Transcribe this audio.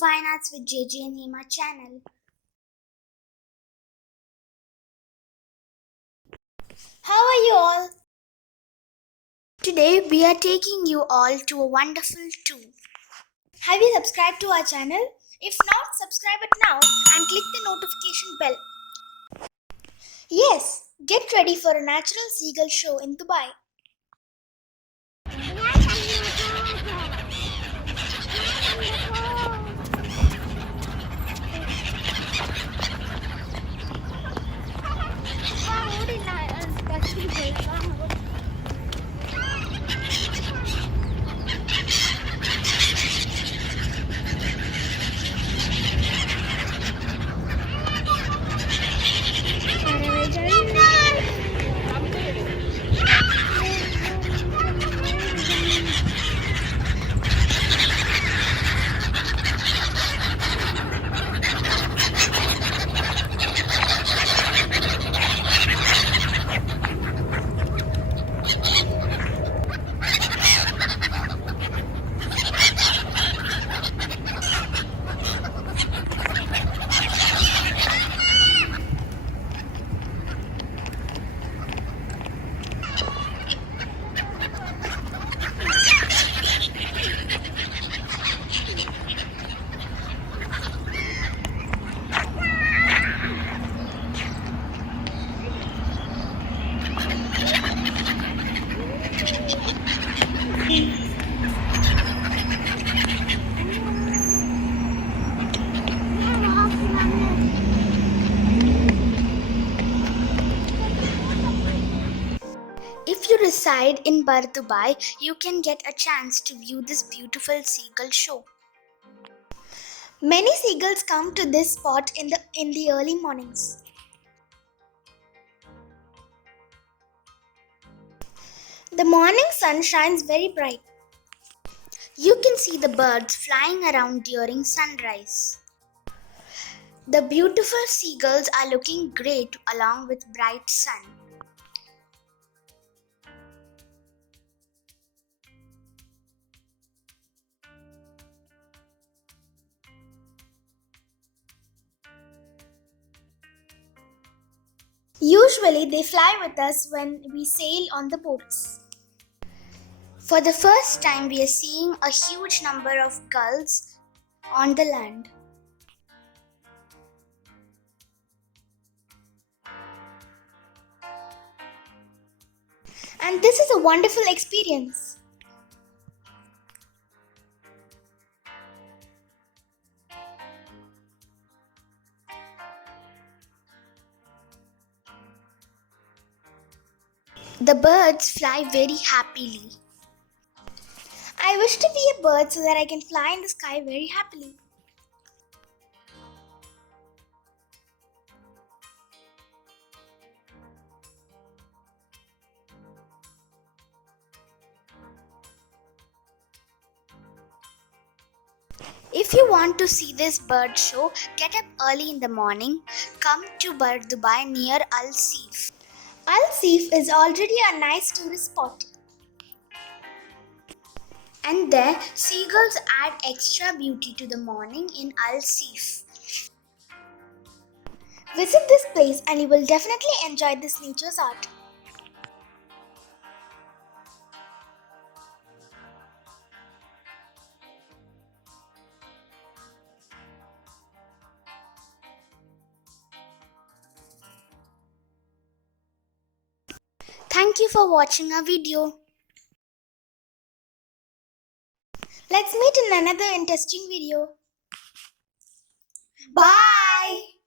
Fine Arts with JJandhema channel. How are you all? Today we are taking you all to a wonderful tour. Have you subscribed to our channel? If not, subscribe it now and click the notification bell. Yes, get ready for a natural seagull show in Dubai. If you reside in Dubai, you can get a chance to view this beautiful seagull show. Many seagulls come to this spot in the early mornings. The morning sun shines very bright. You can see the birds flying around during sunrise. The beautiful seagulls are looking great along with bright sun. Usually they fly with us when we sail on the boats. For the first time we are seeing a huge number of gulls on the land. And this is a wonderful experience. The birds fly very happily. I wish to be a bird so that I can fly in the sky very happily. If you want to see this bird show, get up early in the morning. Come to Dubai near Alseef. Alseef is already a nice tourist spot. And there, seagulls add extra beauty to the morning in Alseef. Visit this place and you will definitely enjoy this nature's art. Thank you for watching our video. Let's meet in another interesting video. Bye!